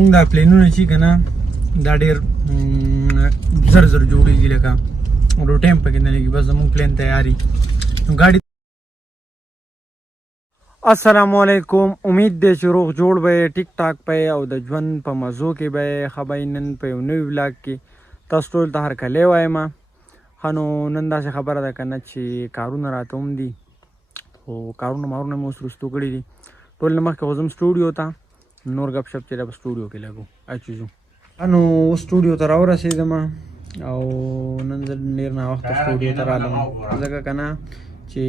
زمونږ دا پلینونه چې که نه دا ډېر زر زر جوړېږي لکه روټۍ هم پکې نه لګي. بس زمونږ پلین تیاري نو ګاډي. السلام علیکم، امید دی چې روغ جوړ به یې، ټیک ټاک به یې او د ژوند په مزو کې به یې. ښه به یې نن په یو نوي ولاګ کې تاسو ټول ته هرکلی وایم. ښه نو نن داسې خبره ده که نه چې کارونه راته هم دي، خو کارونه مارونه مې اوس رستو کړي دي. ټول نه مخکې خو ځم سټوډیو ته، نور ګپ شپ چې دا په سټوډیو کې لګو چې ځو. نو سټوډیو ته راورسېدم او نن زه ډېر ناوخته سټوډیو ته رالم، ځکه که نه چې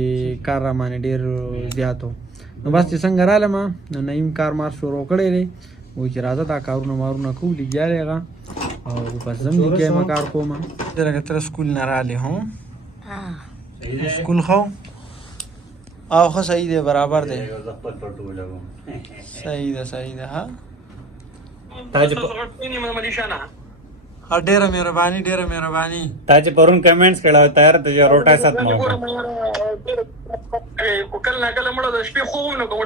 کار را باندې ډېر زیات و. نو بس چې څنګه رالم نو نعیم کار مار شروع کړی دی، وایي چې راځه دا کارونه مارونه کوو، لګیا دی هغه او بس زه هم لګیا یم کار کوم. لکه ته سکول نه رالې هو سکول خو او ښه صحیح دی، برابر دی، صحیح ده صحیح ده. ها ډېره مهرباني ډېره مهرباني. تا چې پرون کمنټس کړه تیار ته روټا سات نو کله نه کله مړه د شپې خوب نه کوم،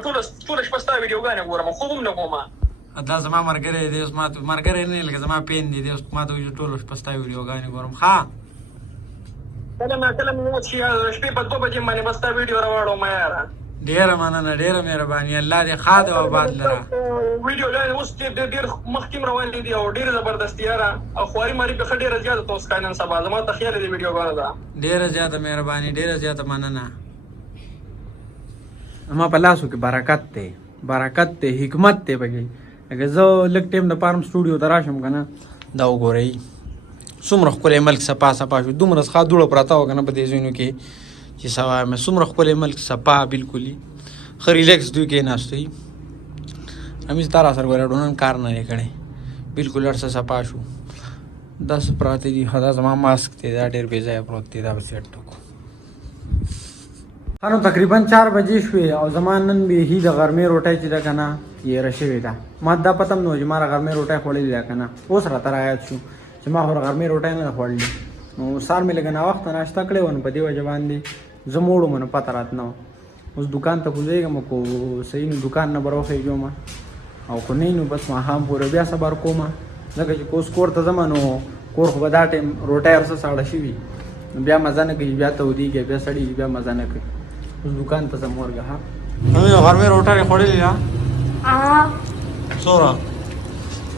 ټول شپه ستا ویډیوګانې ګورم، خوب هم نه کوم. دا زما ملګری دی، اوس ما ملګری نه لکه زما پین دی، اوس ما ته ټول شپه ستا ویډیوګانې ګورم. ښه کله نه کله مې چې شپې په 2 بجې باندې بس تا ویډیو راوړم یاره. ډېره مننه ډېره مهرباني، الله دې ښاد او آباد لره. ویډیو لاین اوس ډېر مخکې روانې دي او ډېره زبردست یاره، او خواري ماري به ښه ډېره زیاته اوس کا نن سبا زما ته خیال دی ویډیوګانو ده. ډېره زیاته مهرباني ډېره زیاته مننه. زما په لاسو کې برکت دی، برکت دی، حکمت دی پکې. لکه زه لږ ټایم دپاره هم سټوډیو ته راشم که نه، دا وګورئ څومره ښکلی ملک صفا صفا شو، دومره ښه دوړه پراته وه که نه په دې ځایونو کې چې څه وایم، څومره ښکلی ملک صفا بلکلي ښه ریلیکس دوی کېناستئ. همیشه تا راسره ګورې ډونن کار نه دی کړی، بلکل هر څه صفا شو. داسې پراته دي. ښه دا زما ماسک دی، دا ډېر بې ځایه پروت دی، دا به سیټ وکړو. نو تقریبا 4 بجې شوې او زما نن بیخي د غرمې روټۍ چې ده که نه یېره شوې ده. ما دا پته هم نه و چې ما غرمې روټۍ خوړلې ده که نه، اوس راته رایاد شو چې ما خو غرمې روټۍ نه ده خوړلې. نو سهار مې لږه ناوخته ناشته کړې وه، نو په دې وجه باندې زه موړ وم، نو پته راته نه وه. اوس دوکان ته کوزېږم، کو صحیح نو دوکان نه به راوخېږم او کو نه نو بس ماښام پورې بیا صبر کوم، ځکه چې اوس کور ته ځم نو کور خو به دا ټایم روټۍ هر څه ساړه شوي، نو بیا مزه نه کوي، بیا تودېږي، بیا سړېږي، بیا مزه نه کوي. اوس دوکان ته ځم ورګه. ها غرمې روټۍ خوړلې ده څومره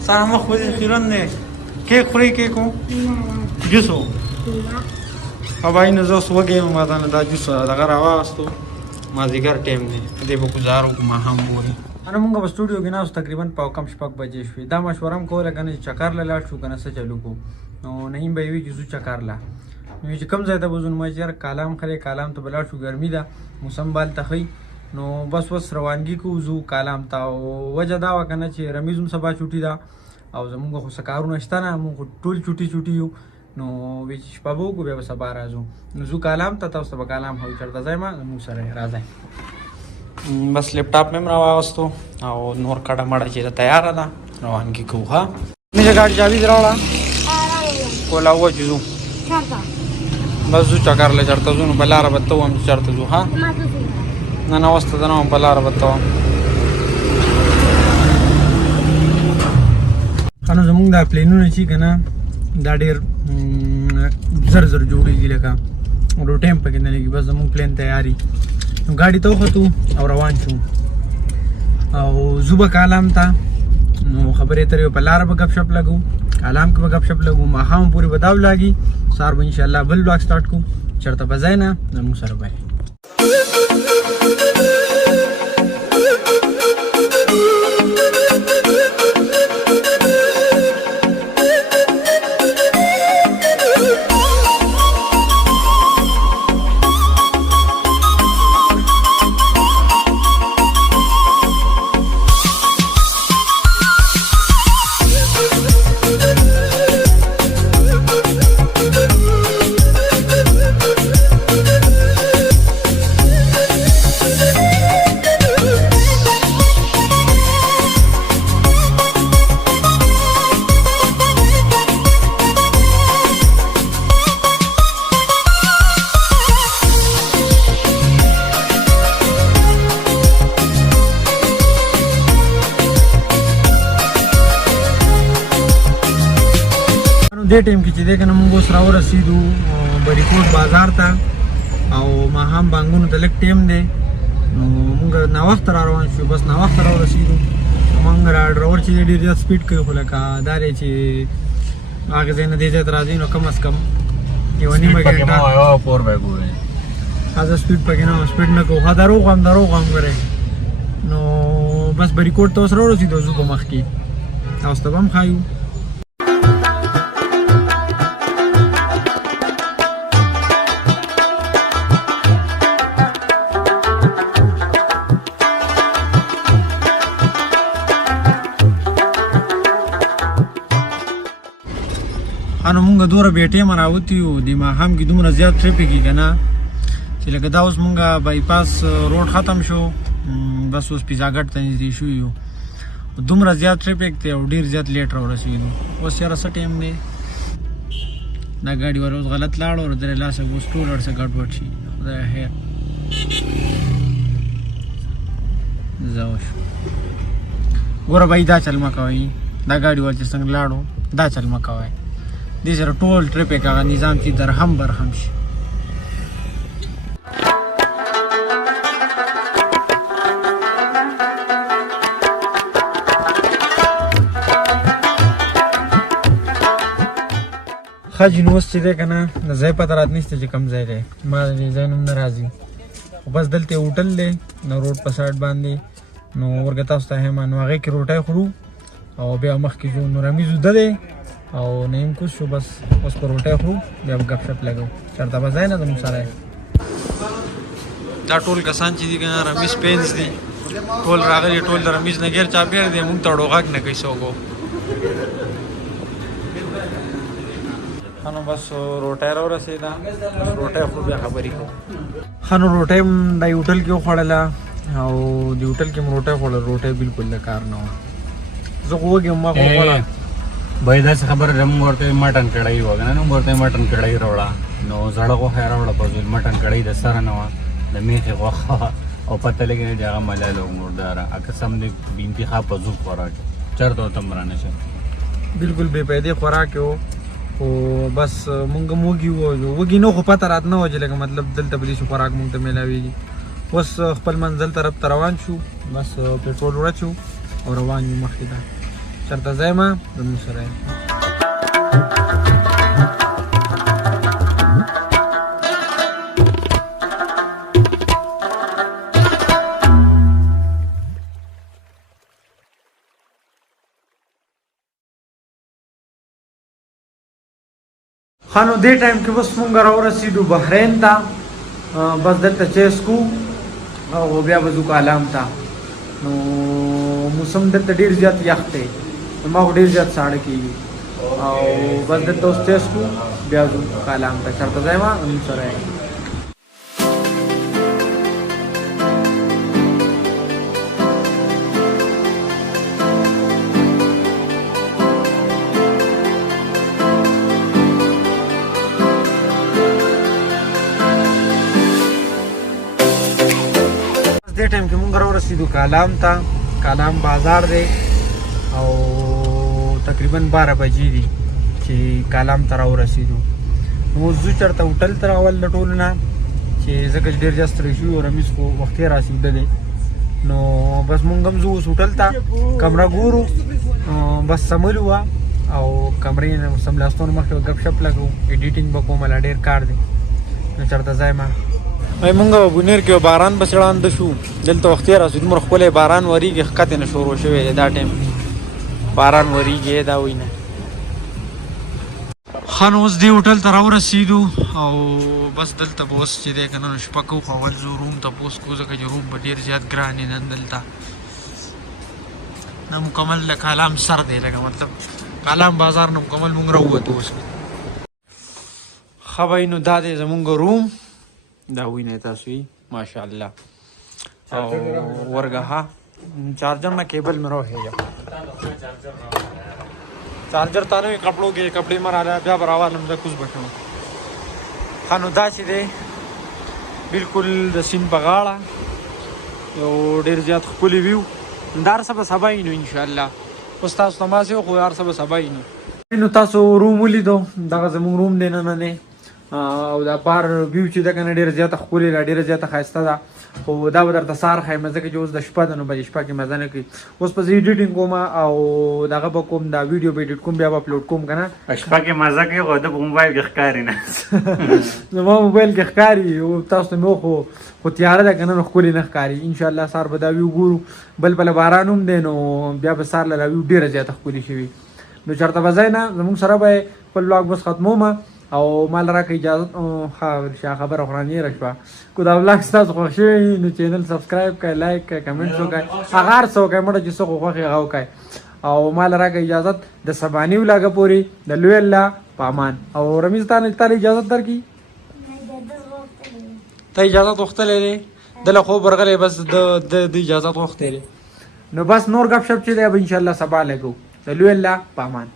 سره مخ وځي خیرن دی. کیک خورئ؟ کیک و جوس و ابای نه زه اوس وږی یم، ما ته نه دا جوس دغه راواغستو، مازدیګر ټایم دی، دې به ګزار وکړو ماښام پورې. نو مونږ په سټوډیو کې ناستو، تقریبا په کم 6 بجې شوې. دا مشوره هم کوله که نه چې چکر له لاړ شو که نه څه چلو کوو. نو نعیم به یې وي چې ځو چکر له، نو چې کوم ځای ته به ځو، نو ما چې یاره کالام خلې کالام ته به لاړ شو، ګرمي ده، موسم به هلته ښه. نو بس اوس روانګي کوو ځو کالام ته. او وجه دا وه که نه چې رمیز هم سبا چوټي ده او زمونږ خو څه کارونه شته نه، مونږ خو ټول چوټي یو. نو وایي چې شپه به وکړو بیا به سبا راځو. نو ځو کالام ته، تاسو ته به کالام ښایو چېرته ځای ما زمونږ سره راځئ. بس لیپټاپ مې هم راواغستو او نور کډه مړه چې ده تیاره ده، روانګي کوو. ښه مې ګاډي چابي دې راوړه کولا وه چې ځو بس ځو چکر له چېرته ځو. نو په لاره به ته ووایم چې چېرته ځو. ښه نه نه اوس ته ده نه وم، په لاره به ته وم. ښه نو زمونږ دا پلینونه چې که نه دا ډېر زر زر جوړېږي، لکه روټۍ هم پکې نه لګي. بس زمونږ پلین تیاري نو ګاډي ته وختو او روان شو او ځو به کالام ته. نو خبرې اترې په لاره به ګپ شپ لګو، کالام کې به ګپ شپ لګو، ماښام پورې به دا ولاګي، سهار به انشاءالله بل ولاګ سټارټ کوو. چېرته به ځای نه زمونږ سره به دې ټیم کې چې دی که نه موږ اوس راورسېدو بریکوټ بازار ته او ماښام بانګونو ته لږ ټیم دی نو موږ ناوخته را روان شو بس ناوخته راورسېدو موږ ډرایور چې دی ډېر زیات سپیډ کوي خو لکه دا دی چې هغه ځای نه دې ځای ته راځي نو کم از کم یوه نیمه ګنټه ښه زه سپیډ پکې نه وم سپیډ نه کوو ښه دروغ هم ګورئ نو بس بریکوټ ته اوس راورسېدو ځو په مخکې تاسو ته به هم ښایو نو مونږ دومره بې ټیمه راوتي یو د ماښام کې دومره زیات ټریفک وي که نه چې لکه دا اوس مونږ بایپاس روډ ختم شو بس اوس پیزا ګټ ته نږدې شوي یو دومره زیات ټریفک دی او ډېر زیات لیټ راورسېدو اوس یاره څه ټایم دی دا ګاډي والا اوس غلط لاړو او درې لاسه اوس ټول ورڅه ګډوډ شي خدای خیر ځه شو ګوره بھائی دا چل مه کوئ دا ګاډي والا چې څنګه لاړو دا چل مه کوئ دې سره ټول ټریفک هغه نظام چې درهم برهم شي ښه جي نو اوس چې دی که نه د ځای پته راته نشته چې کوم ځای دی ما د دې ځای نوم نه راځي خو بس دلته یې هوټل دی د روډ په سایډ باندې نو ورګه تاسو ته ښیم نو هغې کې روټۍ خورو او بیا مخکې ځو نو رمیز اوده دی او نیم کوز شو بس اوس په روټۍ خورو بیا به ګپ شپ لګو چېرته به ځای نه زموږ سره دا ټول کسان چې دي که نه رمیز پینس دي ټول راغلي ټول د رمیز نه ګیر چاپېر دی مونږ ته ډوغک نه کوي څوک نو بس روټۍ راورسېده بس روټۍ خورو بیا خبرې کوو ښه نو روټۍ م دا هوټل کې وخوړله او د هوټل کې م روټۍ خوړل روټۍ بالکل د کار نه وه زه خو وږی یم ما خو وخوړه بھائی داسې خبره ده موږ ورته مټن کړی وه که نه موږ ورته مټن کړی راوړه نو زړه غوښه یې راوړه په مټن کړی د سره نه وه د میخې غوښه او پته لګي نه چې هغه ملاله و مرداره قسم دې بې انتها په زور خوراک چېرته ورته م رانه شم بالکل بې پیدې خوراک و خو بس مونږ هم وږي وو وږي نه خو پته راته نه وه چې لکه مطلب دلته به داسې خوراک مونږ ته میلاوېږي اوس خپل منزل طرف ته روان شو بس پټرول وړچو او روان یو مخکې ته چېرته ځای ما زموږ سره یم ښه نو دې ټایم کې بس مونږ راورسېدو بحرین ته بس دلته چای څکو او بیا به ځو کالام ته نو موسم دلته ډېر زیات یخ دی ما خو ډېر زیات ساړه کېږي او بس دلته اوس چای څکو بیا ځو کالام ته چېرته ځای ما زموږ سره یم دې ټایم کې مونږ راورسېدو کالام ته کالام بازار دی او تقریبا 12 بجې دي چې کالام ته راورسېدو نو اوس ځو چېرته هوټل ته اول د ټولو نه چې ځکه چې ډېر زیات ستړی شوي او رمیز خو وختي راسېدلی نو بس مونږ هم ځو اوس هوټل ته کمره ګورو بس سملو وه او کمرې نه سملاستون مخکې به ګپ شپ لګو ایډیټینګ به کوم لا ډېر کار دی نو چېرته ځای ما مونږ په بونیر کې باران پسې ړانده شو دلته وختي راسو دومره ښکلی باران ورېږي ښکتې نه شروع شوی دی دا ټایم باران ورېږي دا وایي نه ښه نو اوس دې هوټل ته راورسېدو او بس دلته به اوس چې دی که نه نو شپه کوو خو اول ځو روم تپوس کوو ځکه چې روم به ډېر زیات ګران یې نن دلته دا مکمل د کالام سر دی لکه مطلب کالام بازار نه مکمل مونږ راووتو اوس ښه بهی نو دا دی زمونږ روم دا وینئ تاسو یې ماشاءالله او ورګه ها चार्जर ना केबल में रहे चार्जर ताने कपड़ों के कपड़े मरा रहा है बराबर नम कुछ बैठो खानो दाची दे बिल्कुल दसिन बगाड़ा यो डेर ज्यादा खुली व्यू दार सब सबाई नो इंशाल्लाह उस्ताद तमाशे को यार सब सबाई नो نو تاسو روم ولیدو دغه زموږ روم دی نننې او دا بار ویو چې ده که نه ډېره زیاته ښکلې ده ډېره زیاته ښایسته ده خو دا به درته سهار ښایم ځکه چې اوس د شپه ده نو به شپه کې مزه نه کوي اوس به زه ایډیټینګ کوم او دغه به کوم دا ویډیو به ایډیټ کوم بیا به اپلوډ کوم که نه شپه کې مزه کوي خو د په موبایل کې ښکاري نه زما موبایل کې ښکاري او تاسو ته مې خو تیاره ده که نه نو ښکلې نه ښکاري انشاءالله سهار به دا ویو ګورو بل بله باران هم دی نو بیا به سهار له دا ویو ډېره زیاته ښکلې شوي نو چېرته به ځئ نه زموږ سره به خپل بلاګ بس ختموم او مال راکړه اجازه ښه خبره خورانیره شوه کو دا بلاګ ستاسو خوښ شوی نو چینل سبسکرایب کړئ لایک کړئ کمنټس وکړئ هغه هر څه وکړئ مړه چې څه خو خوښ یې هغه وکړئ او مال راکړه اجازه د سباني ولاګه پورې د لوی الله په امان او رمیز تاله اجازه درکړي ته اجازه غوښتلی دی دله خوب ورغلی بس د اجازه غوښتی دی نو بس نور ګپ شپ چې دی به انشاءالله سبا لګو د لوی الله په امان